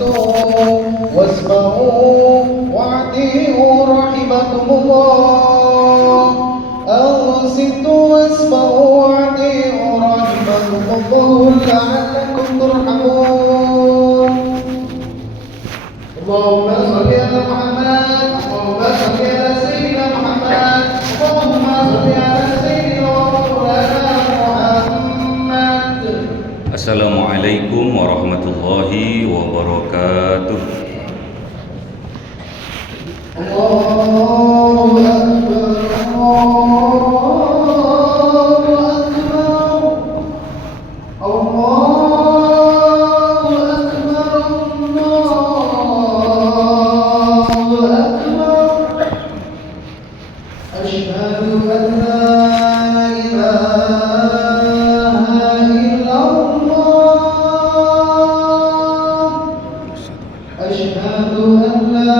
وأنصتوا واسمعوا وأطيعوا رحمكم الله. أنصتوا واسمعوا وأطيعوا رحمكم الله لعلكم ترحمون. اللهم صل على محمد، اللهم صل على سيدنا محمد، اللهم صل على سيدنا ومولانا محمد. Assalamualaikum warahmatullahi wabarakatuh. Allahu Akbar, Allahu Akbar, Allahu Akbar, Allahu Akbar. Asyhadu an la ilaha illallah. Asyhadu an la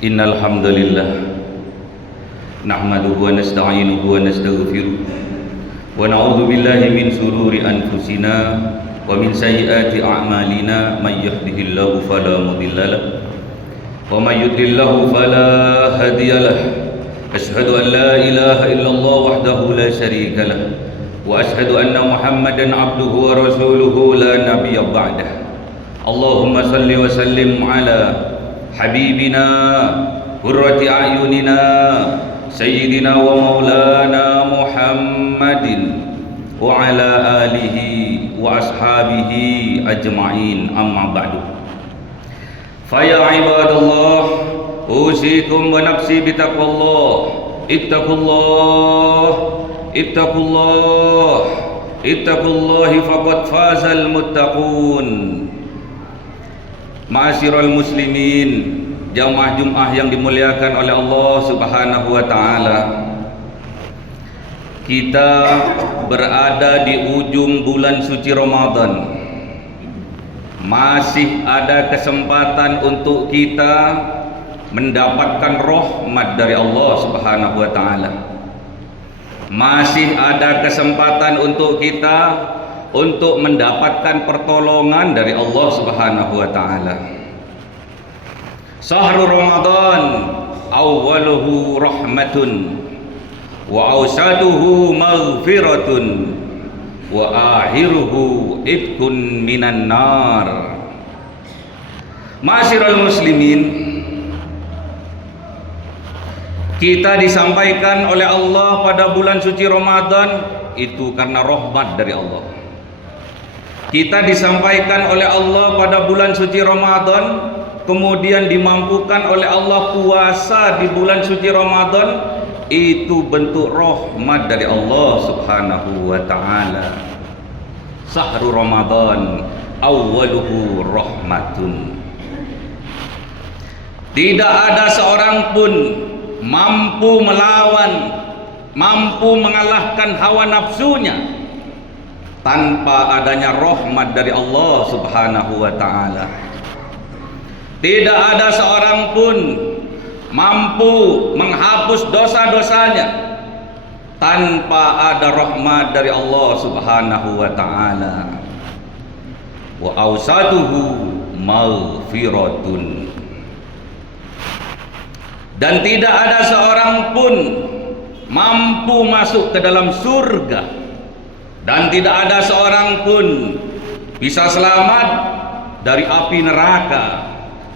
Innal hamdalillah nahmaduhu wa nasta'inuhu wa nastaghfiruh wa na'udzu billahi min shururi anfusina wa min sayyiati a'malina may yahdihillahu fala mudilla lahu wa may yudlilhu fala hadiya lahu. Asyhadu an la ilaha illallah wahdahu la syarika lahu wa asyhadu anna Muhammadan abduhu wa rasuluhu la nabiyya ba'dah. Allahumma salli wa sallim ala habibina qurrati a'yunina sayyidina wa maulana Muhammadin wa ala alihi wa ashabihi ajma'in, amma ba'du. Fa ya ibadallah, usikum wa nafsi bitaqwallah. Ittaqullah, ittaqullah, ittaqullahi faqad fazal muttaqun. Ma'asyiral muslimin, jamaah Jumat yang dimuliakan oleh Allah Subhanahu wa taala. Kita berada di ujung bulan suci Ramadan. Masih ada kesempatan untuk kita mendapatkan rahmat dari Allah Subhanahu wa taala. Masih ada kesempatan untuk kita untuk mendapatkan pertolongan dari Allah Subhanahu wa taala. Syahrul Ramadan awwaluhu rahmatun wa awsaduhu maghfiratun wa akhiruhu itqun minan nar. Ma'asyiral muslimin, kita disampaikan oleh Allah pada bulan suci Ramadan itu karena rahmat dari Allah. Kita disampaikan oleh Allah pada bulan suci Ramadan, kemudian dimampukan oleh Allah puasa di bulan suci Ramadan, itu bentuk rahmat dari Allah Subhanahu wa taala. Syahrul Ramadan awwaluhu rahmatun. Tidak ada seorang pun mampu melawan, mampu mengalahkan hawa nafsunya tanpa adanya rahmat dari Allah Subhanahu wa taala. Tidak ada seorang pun mampu menghapus dosa-dosanya tanpa ada rahmat dari Allah Subhanahu wa taala. Wa awsatuhu maghfiratun. Dan tidak ada seorang pun mampu masuk ke dalam surga, dan tidak ada seorang pun bisa selamat dari api neraka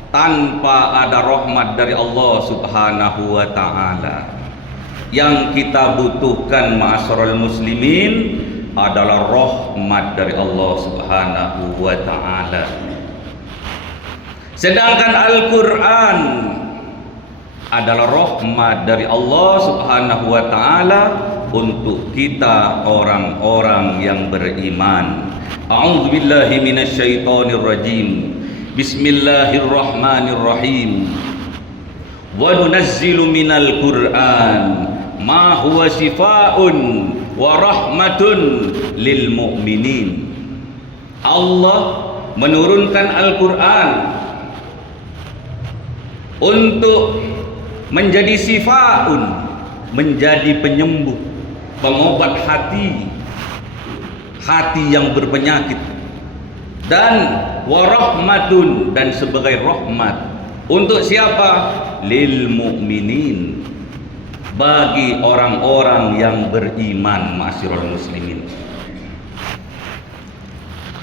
tanpa ada rahmat dari Allah Subhanahu wa taala. Yang kita butuhkan ma'asyiral muslimin adalah rahmat dari Allah Subhanahu wa taala. Sedangkan Al-Qur'an adalah rahmat dari Allah Subhanahu wa taala untuk kita orang-orang yang beriman. A'udzubillahi minasyaitonir rajim. Bismillahirrahmanirrahim. Wa nunazzilu minal Qur'an ma huwa shifaa'un wa rahmatun lil mu'minin. Allah menurunkan Al-Qur'an untuk menjadi sifaun, menjadi penyembuh, pengobat hati yang berpenyakit, dan warahmatun, dan sebagai rahmat untuk siapa? Lil mu'minin, bagi orang-orang yang beriman. Ma'asyiral muslimin,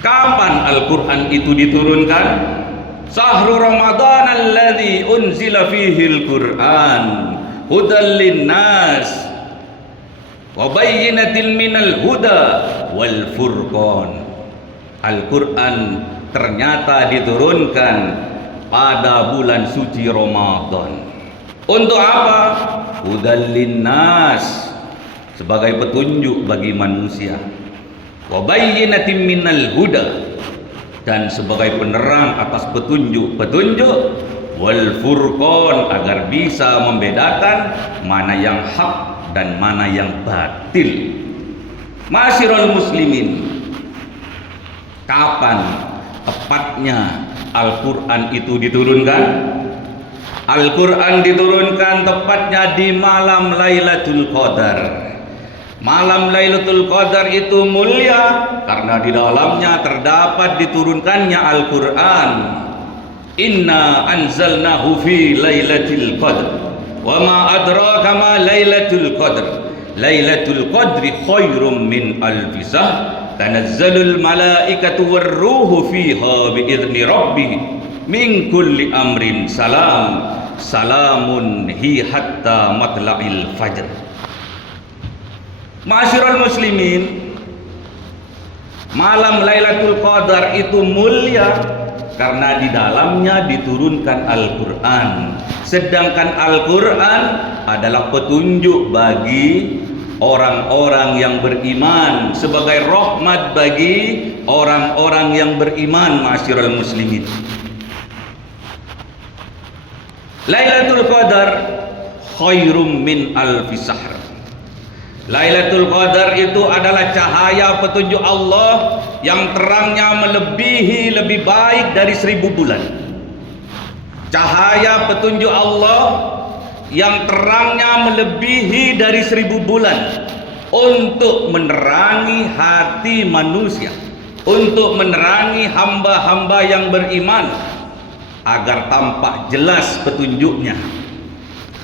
kapan Al-Quran itu diturunkan? Sahru Ramadan alladzi unzila fihi al-Qur'an hudal linnas wa bayyinatin minal huda wal furqan. Al-Quran ternyata diturunkan pada bulan suci Ramadan. Untuk apa? Hudal linnas, sebagai petunjuk bagi manusia. Wa bayyinatin minal huda, dan sebagai penerang atas petunjuk-petunjuk, wal furqan, agar bisa membedakan mana yang hak dan mana yang batil. Ma'asyiral muslimin, kapan tepatnya Al-Quran itu diturunkan? Al-Quran diturunkan tepatnya di malam Lailatul Qadar. Malam Lailatul Qadar itu mulia karena di dalamnya terdapat diturunkannya Al-Quran. Inna anzalnahu fi Lailatul Qadar wa ma adraka ma Lailatul Qadar. Lailatul Qadri khairum min alfi shahr tanazzalul malaikatu warruhu fiha biizni rabbih min kulli amrin salam salamun hi hatta matla'il fajr. Ma'asyiral muslimin, malam Lailatul Qadar itu mulia karena di dalamnya diturunkan Al-Quran. Sedangkan Al-Quran adalah petunjuk bagi orang-orang yang beriman, sebagai rahmat bagi orang-orang yang beriman. Ma'asyiral muslimin, Lailatul Qadar khairum min alfi shahr. Lailatul Qadar itu adalah cahaya petunjuk Allah yang terangnya melebihi, lebih baik dari 1000 bulan. Cahaya petunjuk Allah yang terangnya melebihi dari 1000 bulan untuk menerangi hati manusia, untuk menerangi hamba-hamba yang beriman, agar tampak jelas petunjuknya,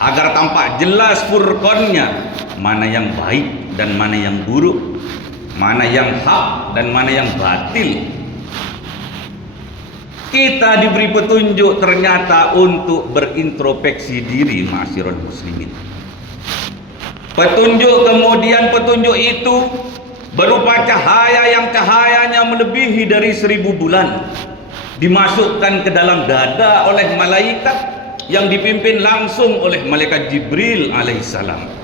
agar tampak jelas furqannya, mana yang baik dan mana yang buruk, mana yang hak dan mana yang batil. Kita diberi petunjuk ternyata untuk berintrospeksi diri. Ma'asyiral muslimin, petunjuk, kemudian petunjuk itu berupa cahaya yang cahayanya melebihi dari 1000 bulan, dimasukkan ke dalam dada oleh malaikat yang dipimpin langsung oleh malaikat Jibril alaihissalam.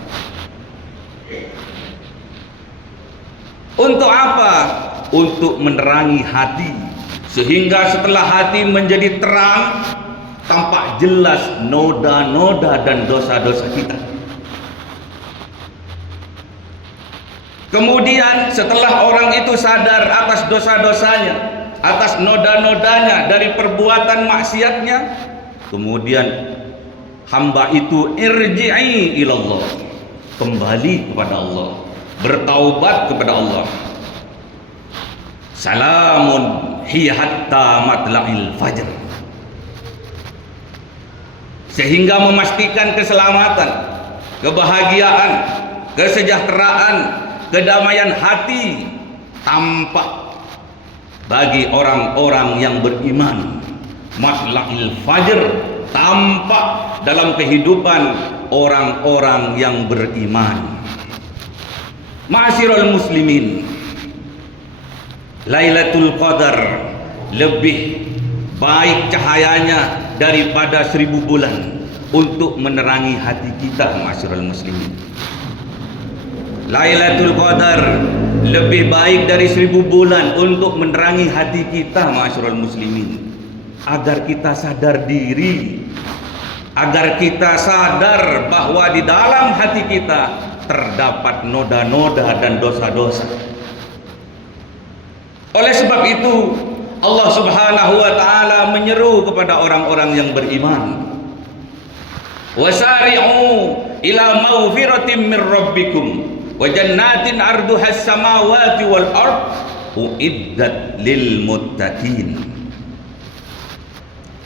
Untuk apa? Untuk menerangi hati, sehingga setelah hati menjadi terang, tampak jelas noda-noda dan dosa-dosa kita. Kemudian setelah orang itu sadar atas dosa-dosanya, atas noda-nodanya dari perbuatan maksiatnya, kemudian hamba itu irji'i ilallah, kembali kepada Allah, bertaubat kepada Allah. Salamun hiya hatta matla'il fajr, sehingga memastikan keselamatan, kebahagiaan, kesejahteraan, kedamaian hati tampak bagi orang-orang yang beriman. Matla'il fajr, tampak dalam kehidupan orang-orang yang beriman. Ma'asyiral muslimin, Lailatul Qadar lebih baik cahayanya daripada 1000 bulan untuk menerangi hati kita, ma'asyiral muslimin. Lailatul Qadar lebih baik dari 1000 bulan untuk menerangi hati kita, ma'asyiral muslimin, agar kita sadar diri, agar kita sadar bahwa di dalam hati kita terdapat noda-noda dan dosa-dosa. Oleh sebab itu Allah Subhanahu wa taala menyeru kepada orang-orang yang beriman, wasari'u ila maghfiratin min rabbikum wa jannatin arduhas samawati wal ard uiddat lil muttaqin.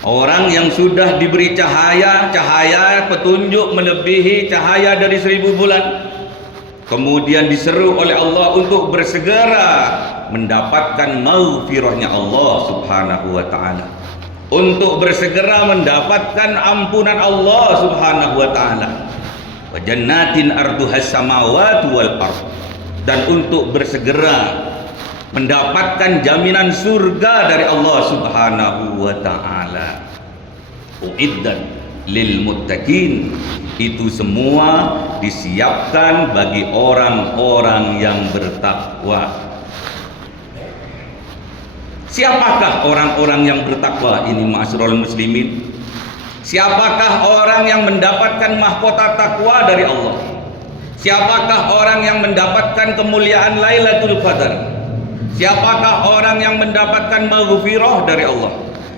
Orang yang sudah diberi cahaya petunjuk melebihi cahaya dari 1000 bulan, kemudian diseru oleh Allah untuk bersegera mendapatkan maghfirahnya Allah Subhanahu wa taala, untuk bersegera mendapatkan ampunan Allah Subhanahu wa taala, wa jannatin arduhas samawati wal ard, dan untuk bersegera mendapatkan jaminan surga dari Allah Subhanahu wa taala. Uiddat lil muttaqin, itu semua disiapkan bagi orang-orang yang bertakwa. Siapakah orang-orang yang bertakwa ini, ma'asyiral muslimin? Siapakah orang yang mendapatkan mahkota takwa dari Allah? Siapakah orang yang mendapatkan kemuliaan Lailatul Qadar? Siapakah orang yang mendapatkan maghfirah dari Allah?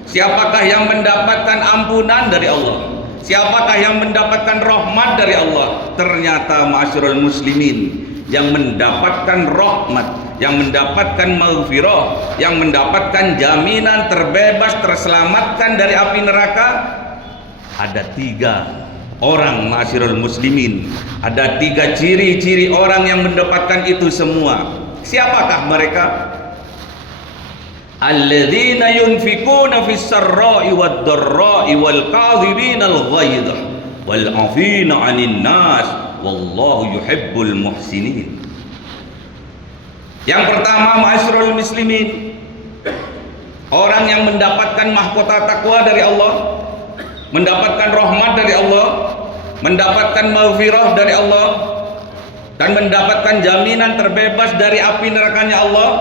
Siapakah yang mendapatkan ampunan dari Allah? Siapakah yang mendapatkan rahmat dari Allah? Ternyata, ma'asyiral muslimin, yang mendapatkan rahmat, yang mendapatkan maghfirah, yang mendapatkan jaminan terbebas, terselamatkan dari api neraka, ada 3 orang, ma'asyiral muslimin. Ada 3 ciri-ciri orang yang mendapatkan itu semua. Siapakah mereka? Alladzina yunfikuna fis sarra'i wad dharra'i wal kadhibina al ghaidha wal 'afina 'anil nas wallahu yuhibbul muhsinin. Yang pertama, ma'asyiral muslimin, orang yang mendapatkan mahkota takwa dari Allah, mendapatkan rahmat dari Allah, mendapatkan maghfirah dari Allah, dan mendapatkan jaminan terbebas dari api nerakanya Allah.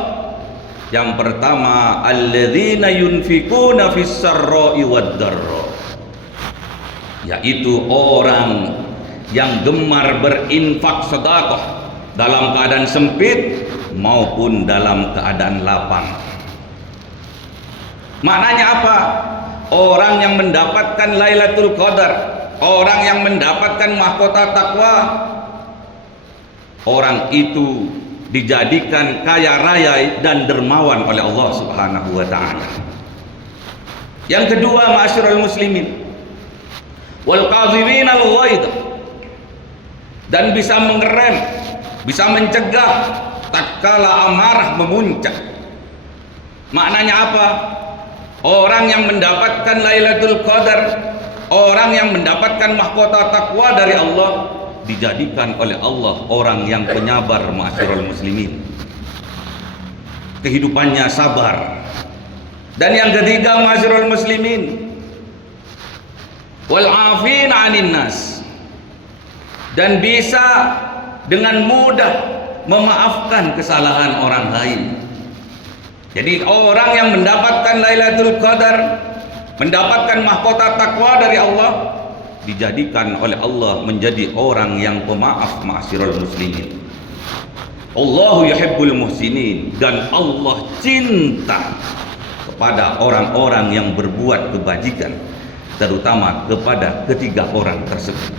Yang pertama, alladzina yunfikuna fis sarra'i wad dharra, yaitu orang yang gemar berinfak sedekah dalam keadaan sempit maupun dalam keadaan lapang. Maknanya apa? Orang yang mendapatkan Lailatul Qadar, orang yang mendapatkan mahkota takwa, orang itu dijadikan kaya raya dan dermawan oleh Allah Subhanahu wa taala. Yang kedua, ma'asyiral muslimin, wal kadhibina al ghaidh, dan bisa mengerem, bisa mencegah tatkala amarah memuncak. Maknanya apa? Orang yang mendapatkan Lailatul Qadar, orang yang mendapatkan mahkota takwa dari Allah, dijadikan oleh Allah orang yang penyabar, ma'asyiral muslimin. Kehidupannya sabar. Dan yang ketiga, ma'asyiral muslimin, wal 'afina 'anil nas, dan bisa dengan mudah memaafkan kesalahan orang lain. Jadi orang yang mendapatkan Lailatul Qadar, mendapatkan mahkota takwa dari Allah, dijadikan oleh Allah menjadi orang yang pemaaf, ma'asyiral muslimin. Allahu yuhibbul muhsinin, dan Allah cinta kepada orang-orang yang berbuat kebajikan, terutama kepada ketiga orang tersebut.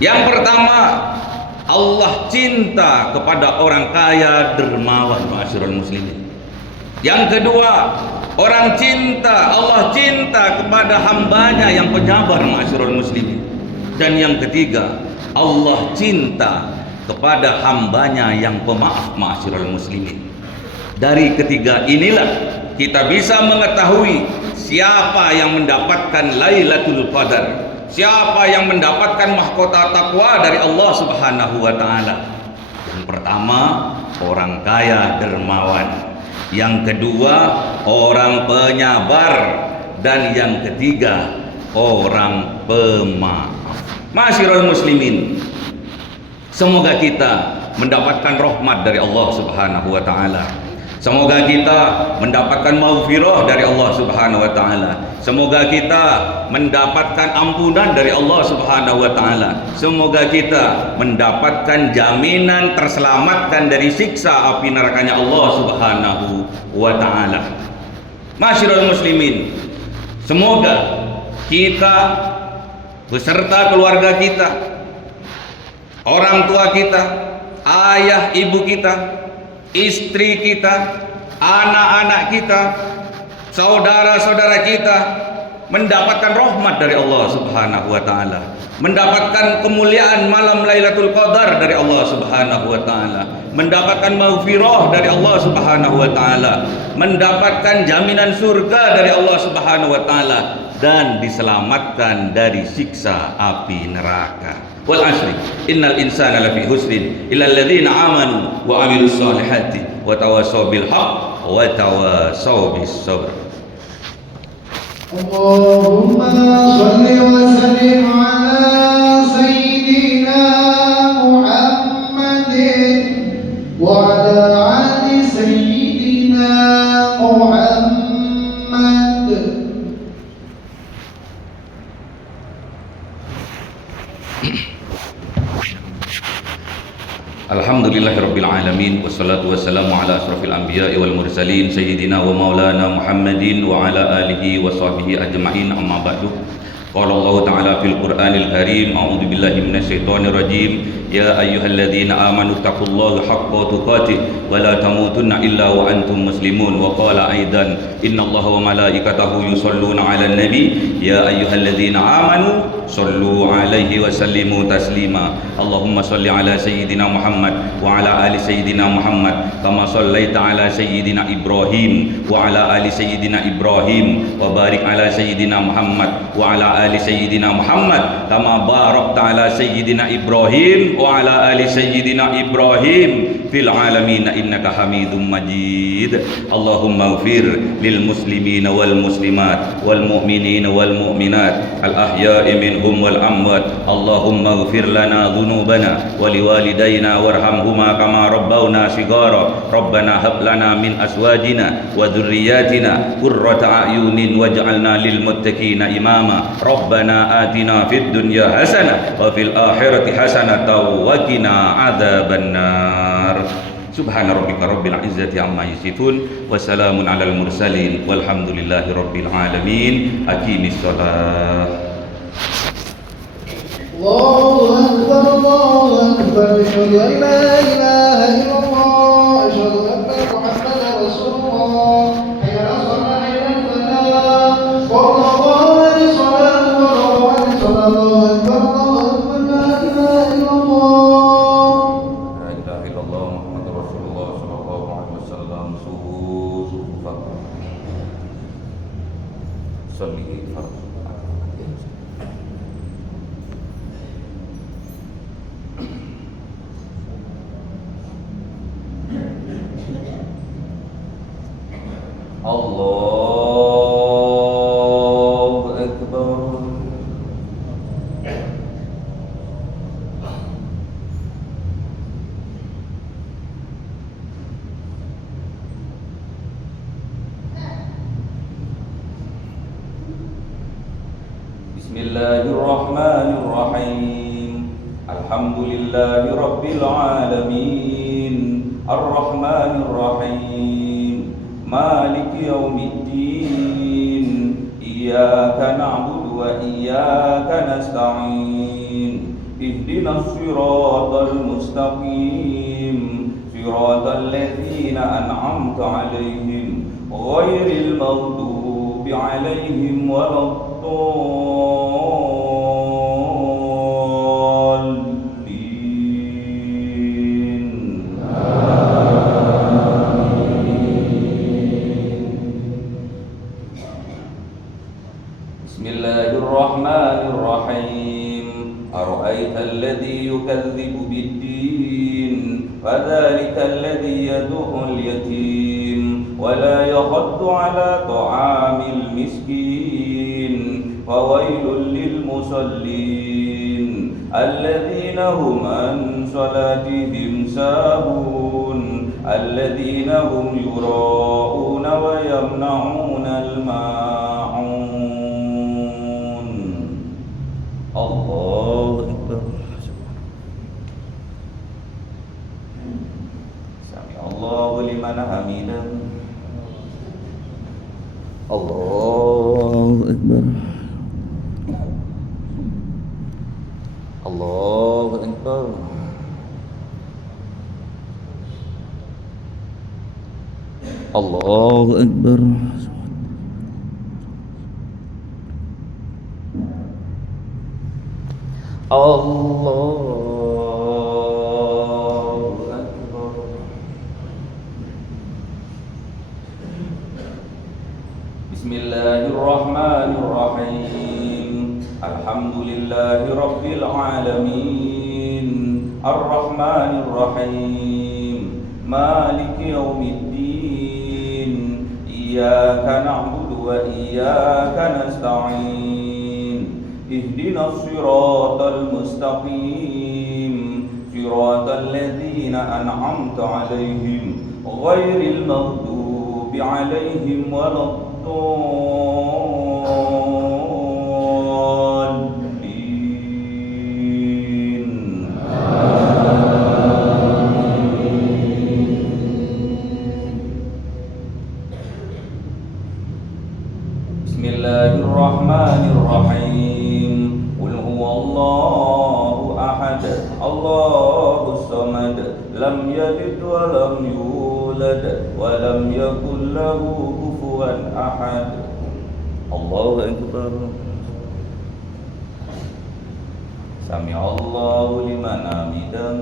Yang pertama, Allah cinta kepada orang kaya dermawan, ma'asyiral muslimin. Yang kedua, Allah cinta kepada hambanya yang penyabar, ma'asyiral muslimin. Dan yang ketiga, Allah cinta kepada hambanya yang pemaaf, ma'asyiral muslimin. Dari ketiga inilah kita bisa mengetahui siapa yang mendapatkan Lailatul Qadar, siapa yang mendapatkan mahkota takwa dari Allah Subhanahu wa taala. Yang pertama, orang kaya dermawan. Yang kedua, orang penyabar. Dan yang ketiga, orang pemaaf. Ma'asyiral muslimin, semoga kita mendapatkan rahmat dari Allah Subhanahu wa taala. Semoga kita mendapatkan maghfirah dari Allah Subhanahu wa taala. Semoga kita mendapatkan ampunan dari Allah Subhanahu wa taala. Semoga kita mendapatkan jaminan terselamatkan dari siksa api nerakanya Allah Subhanahu wa taala. Ma'asyiral muslimin, semoga kita beserta keluarga kita, orang tua kita, ayah ibu kita, istri kita, anak-anak kita, saudara-saudara kita mendapatkan rahmat dari Allah Subhanahu wa taala, mendapatkan kemuliaan malam Lailatul Qadar dari Allah Subhanahu wa taala, mendapatkan maghfirah dari Allah Subhanahu wa taala, mendapatkan jaminan surga dari Allah Subhanahu wa taala, dan diselamatkan dari siksa api neraka. Wal asri innal insana lafi husrin illa alladhina amanu wa amilus solihati wa tawasaw bil haqq wa tawasaw bis sabr. Allahumma shalli wa sallim ala sayyidina Muhammadin wa ala ali sayyidina Muhammad. Alhamdulillahirabbil alamin, wassalatu wassalamu ala asrofil anbiya'i wal mursalin sayyidina wa maulana Muhammadin wa ala alihi wa sahbihi ajma'in, amma ba'du. Qala Allah ta'ala fil Qur'anil Karim, a'udzu billahi minasyaitonir rajim, ya ayyuhalladzina amanu taqullaha haqqa tuqatih wa la tamutunna illa wa antum muslimun. Wa qala aidan, innallaha wa malaikatahu yusholluna 'alan nabi, ya ayyuhalladzina amanu sallu alaihi wa sallimu taslima. Allahumma salli ala sayyidina Muhammad wa ala ali sayyidina Muhammad kama sallaita ala sayyidina Ibrahim wa ala ali sayyidina Ibrahim wa barik ala sayyidina Muhammad wa ala ali sayyidina Muhammad kama barakta ala sayyidina Ibrahim wa ala ali sayyidina Ibrahim fil alamin innaka hamidum majid. Allahumma ighfir lil muslimina wal muslimat wal mu'minina wal mu'minat al ahya'i minhum wal amwat. Allahumma ighfir lana dhunubana wa liwalidayna warhamhuma kama rabbawna shighara. Rabbana hab lana min azwajina wa dhurriyyatina qurrata a'yunin waj'alna lil muttaqina imama. Rabbana atina fid dunya hasanah wa fil akhirati hasanatan wa qina adzabannar. Subhana rabbika rabbil izzati amma yasifun wa salamun alal mursalin walhamdulillahi rabbil alamin. Aqimis shalah. Allahu akbar, asyhadu an la ilaha illallah, asyhadu anna Muhammadar Rasulullah, hayya 'alas salah, hayya 'alal falah, wallahu alaihi salam, wallahu alaihi salam, Allahu akbar, la ilaha illallah. La ilaha illallah Muhammadur Rasulullah sallallahu alaihi wasallam. Suhufa salli farz. Allahu Akbar. Bismillahirrahmanirrahim. Alhamdulillahi rabbil alamin. الرحمن الرحيم مالك يوم الدين إياك نعبد وإياك نستعين اهدنا الصراط المستقيم صراط الذين أنعمت عليهم غير المغضوب عليهم ولا الضالين. بسم الله الرحمن الرحيم أرأيت الذي يكذب بالدين فذلك الذي يدعو اليتيم ولا يحض على طعام المسكين فويل للمصلين الذين هم عن صلاتهم ساهون الذين هم يراءون ويمنعون الماعون. الله أكبر. سمع الله لمن حمده. الله أكبر. الله أكبر. الله أكبر. الله أكبر. بسم الله الرحمن الرحيم الحمد لله رب العالمين الرحمن الرحيم مالك يوم الدين إياك نعبد وإياك نستعين اهدنا الصراط المستقيم صراط الذين أنعمت عليهم غير المغضوب عليهم ولا الضالين. بسم الله الرحمن الرحيم قل هو الله أحد الله الصمد لم يلد ولم يولد ولم يكن له كفوا أحد. الله أكبر. سمع الله لمن حمده.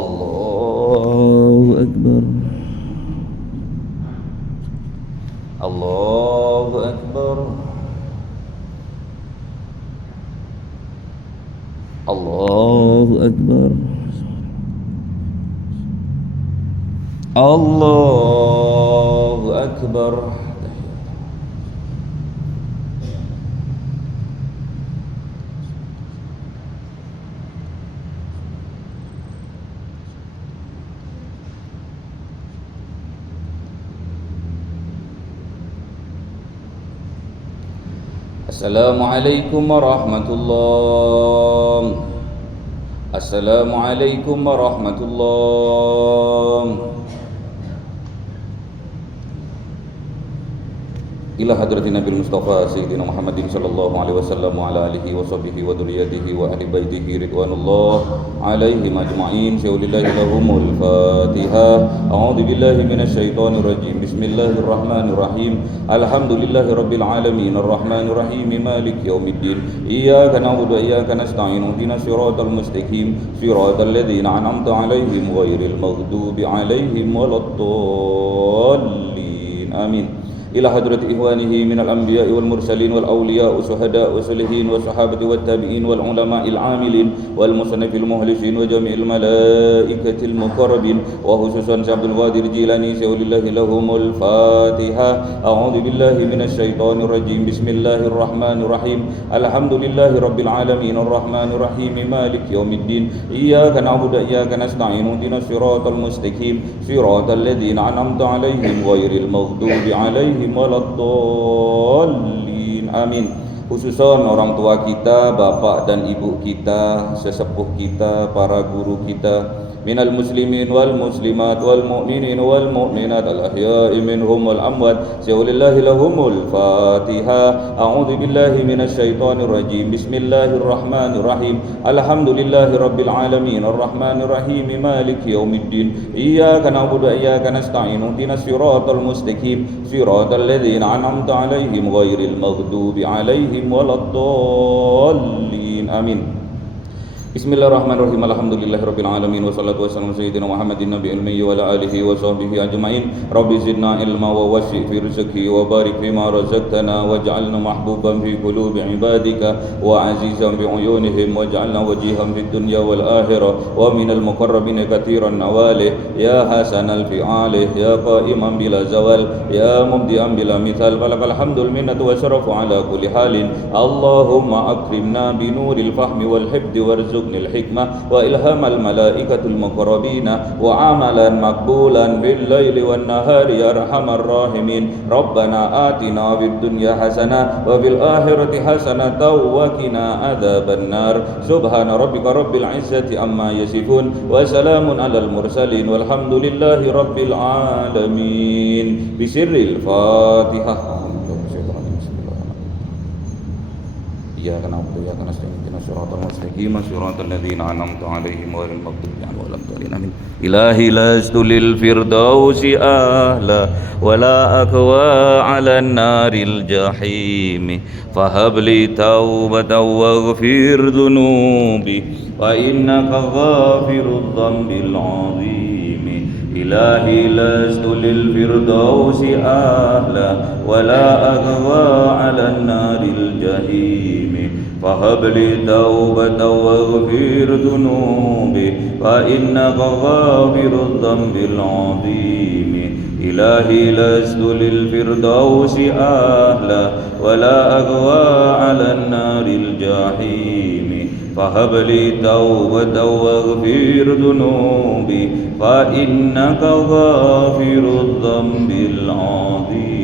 الله أكبر. الله أكبر. الله أكبر. الله أكبر. Assalamualaikum warahmatullahi. Assalamualaikum warahmatullahi. Ila hadratin Nabi Mustafa Sayyidina Muhammadin sallallahu alaihi wasallam wa ala alihi wa sahbihi wa dhurriyyatihi wa ahli baitihi ridwanullah alaihim ajma'in. Syaulillahi lahumul Fatihah. A'udzu billahi minasy syaithanir rajim. Bismillahirrahmanirrahim. Alhamdulillahi rabbil alamin arrahmanir rahim maliki yaumiddin. Iyyaka na'budu wa iyyaka nasta'in. Ihdinas siratal mustaqim siratal ladzina an'amta 'alaihim ghairil maghdubi 'alaihim waladdallin. Amin. إلى حضرة إخوانه من الأنبياء والمرسلين والأولياء والشهداء والصالحين والصحابة والتابعين والعلماء العاملين والمصنف المخلصين وجميع الملائكة المقربين وخصوصا عبد القادر الجيلاني ولله لهم الفاتحة. أعوذ بالله من الشيطان الرجيم. بسم الله الرحمن الرحيم الحمد لله رب العالمين الرحمن الرحيم مالك يوم الدين إياك نعبد وإياك نستعين اهدنا الصراط المستقيم صراط الذين أنعمت عليهم غير المغضوب عليهم waladdallin. Amin. Khususon orang tua kita, bapak dan ibu kita, sesepuh kita, para guru kita, من المسلمين والمسلمات والمؤمنين والمؤمنات الأحياء منهم والأموات سأل الله لهم الفاتحة. أعوذ بالله من الشيطان الرجيم. بسم الله الرحمن الرحيم. الحمد لله رب العالمين الرحمن الرحيم مالك يوم الدين إياك نعبد وإياك نستعين اهدنا الصراط المستقيم صراط الذين أنعمت عليهم غير المغضوب عليهم ولا الضالين آمين. Bismillahirrahmanirrahim. Alhamdulillahirabbil alamin wassalatu wassalamu sayyidina Muhammadin nabiyil ummi wa ala alihi wa sahbihi ajmain. Rabbi zidna ilma wa wasi' fi rizqi wa barik fima razaqtana waj'alna mahbuban fi qulubi ibadika wa azizan bi uyunihim waj'alna wajihan fid dunya wal akhirah wa minal muqarrabin katiran nawalih ya hasanal fi'alih ya qa'iman bila zawal ya mubdi'an bila mithal falakal hamdul minnatu wa syarafu ala kulli halin. Allahumma akrimna bi nuril fahmi wal hifdi warzuq الحكمة وإلهام الملائكة المقربين وعملا مقبولا بالليل والنهار يا أرحم الراحمين. ربنا آتنا في الدنيا حسنة وفي الآخرة حسنة وقنا عذاب النار. سبحان ربك رب العزة عما يصفون وسلام على المرسلين والحمد لله رب العالمين. بسر الفاتحة. إياك نعبد وإياك نستعين اهدنا الصراط المستقيم صراط الذين أنعمت عليهم غير المغضوب عليهم ولا الضالين آمين. إلهي لست للفردوس أهلا ولا أكوى على النار الجحيم فهب لي توبة واغفر ذنوبي فإنك غافر الذنب العظيم. إلهي لست للفردوس أهلا ولا أكوى على النار الجحيم فهب لي توبة واغفر ذنوبي فإنك غافر الذنب العظيم. إلهي لست للفردوس أهلا ولا أغوى على النار الجحيم فهب لي توبة واغفر ذنوبي فإنك غافر الذنب العظيم.